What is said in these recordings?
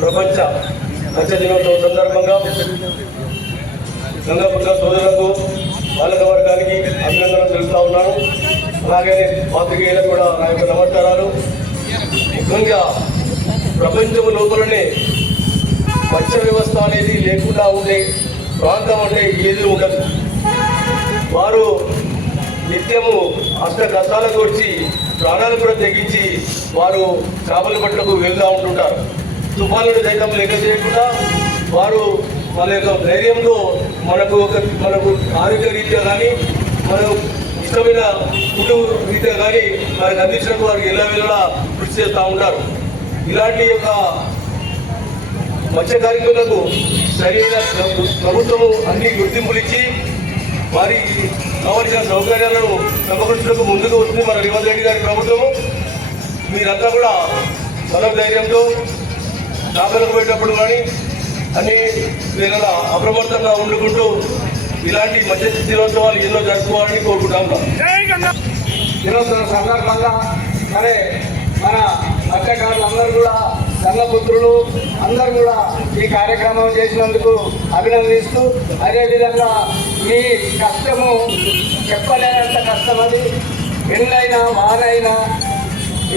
ప్రపంచ మత్స్య దినోత్సవం సందర్భంగా గంగాపుత్ర సోదరులకు బాలక వర్గానికి అభినందనలు తెలుపుతా ఉన్నాను. అలాగే పాత్రికేయులకు కూడా నా యొక్క నమస్కారాలు. ముఖ్యంగా ప్రపంచం లోపలనే మత్స్య వ్యవస్థ అనేది లేకుండా ఉండే ప్రాంతం అంటే ఏది ఒక వారు నిత్యము అష్ట కష్టాలకు వచ్చి ప్రాణాలు కూడా తెగించి వారు చేపల పట్లకు వెళ్తూ ఉంటుంటారు. తుఫానులు సైతం లెక్క చేయకుండా వారు మన యొక్క ధైర్యంతో మనకు ఒక మనకు ఆరోగ్య రీత్యా కానీ మనం ఇష్టమైన ఫుడ్ రీత్యా కానీ మనకు అందించినట్టు వారికి ఎలా వెళ్ళా కృషి చేస్తూ ఉంటారు. ఇలాంటి యొక్క మత్స్య కార్మికులకు సరైన ప్రభు- ప్రభుత్వము అన్ని గుర్తింపులు ఇచ్చి వారికి కావలసిన సౌకర్యాలను సమకూర్చడానికి ముందుకు వస్తుంది మన రేవంత్ రెడ్డి గారి ప్రభుత్వము. మీరంతా కూడా బలం ధైర్యంతో చేపలకు పోయేటప్పుడు కానీ అన్ని వేళ అప్రమత్తంగా వండుకుంటూ ఇలాంటి మత్స్య దినోత్సవాలు ఎన్నో జరుపుకోవాలని కోరుకుంటా దినోత్సవం సందర్భంగా మరి మన కన్నపుత్రులు అందరు కూడా ఈ కార్యక్రమం చేసినందుకు అభినందిస్తూ అదేవిధంగా మీ కష్టము చెప్పలేనంత కష్టం అది ఎండైనా వానైనా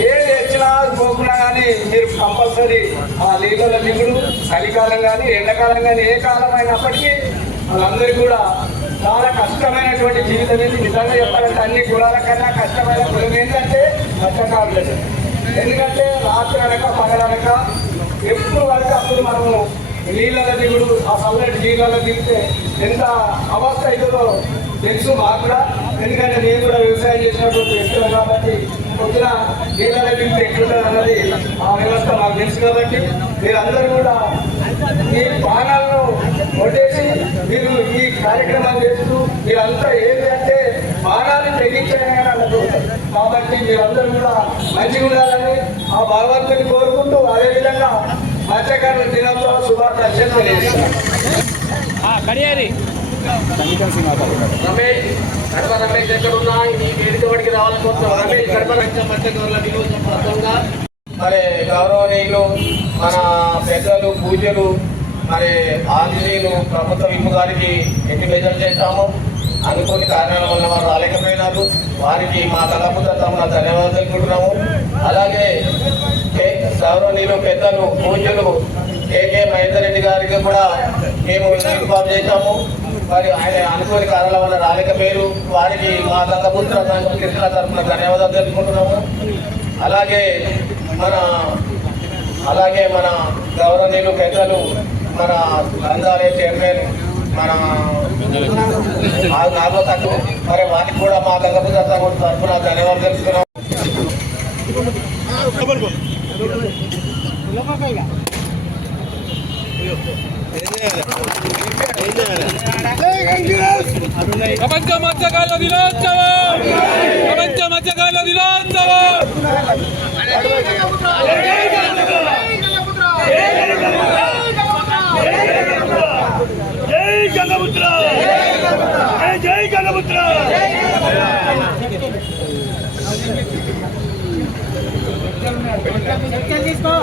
ఏది వచ్చినా పోకున్నా కానీ మీరు కంపల్సరీ ఆ నీళ్ళ దిగుడు చలికాలం కానీ ఎండాకాలం కానీ ఏ కాలం అయినప్పటికీ వాళ్ళందరికీ కూడా చాలా కష్టమైనటువంటి జీవితం ఇది. నిజంగా చెప్పాలంటే అన్ని కులాల కన్నా కష్టమైన కులం ఏంటంటే మత్స్యకారులు. ఎందుకంటే రాత్రి అనక పగలనక ఎప్పుడు వరకు అప్పుడు మనము నీళ్ళ దిగుడు ఆ సల్లటి నీళ్ళలో దిగితే ఎంత అవస్థ అవుతుందో తెలుసు మాకు కూడా. ఎందుకంటే నేను కూడా వ్యవసాయం చేసినటువంటి వ్యక్తులు కాబట్టి పొద్దున నీళ్ళ దిగితే ఎట్లుంటుంది అన్నది ఆ వ్యవస్థ మాకు తెలుసు కాబట్టి మీరందరూ కూడా ఈ బాణాలను కొట్టేసి మీరు ఈ కార్యక్రమాలు చేస్తూ మీరంతా ఏదైతే కాబట్టి మీరందరూ కూడా మంచిగా ఉండాలని ఆ భగవంతుని కోరుకుంటూ అదేవిధంగా మత్స్యకారుల దినోత్సవ శుభాకాంక్షలు రమేష్ కడప రమేష్ ఎక్కడ ఉన్నా ఈ వేదిక వాడికి రావాలని కోరుతున్నాం రమేష్ కడప మత్స్యకారుల మరి గౌరవనీయులు మన పెద్దలు పూజలు మరి ఆంజనేయులు ప్రభుత్వ విప్పు గారికి ఎన్ని మెజర్ చేశాము అనుకోని కారణాల వల్ల వారు రాలేకపోయినారు. వారికి మా తరపు తమ ధన్యవాదాలు తెలుపుకుంటున్నాము. అలాగే కే- పెద్దలు పూజలు కేకే మహేందర్ రెడ్డి గారికి కూడా మేము ఇన్ఫార్మ్ చేశాము. మరి ఆయన అనుకోని కారణాల వల్ల రాలేకపోయారు. వారికి మా దత్తపుత్ర కృష్ణ తరఫున ధన్యవాదాలు తెలుపుకుంటున్నాము. అలాగే మన అలాగే మన గౌరవనీయులు పెద్దలు మన రంగాలయ చైర్మన్ మన నాగోతకు మరి వారికి కూడా మా గంగపుత్ర సంఘం తరఫున ధన్యవాదాలు తెలుపుతున్నాము ప్రపంచ మత్స్యకారుల దినోత్సవం ప్రపంచ మత్స్యకారుల దినోత్సవం తీసుకో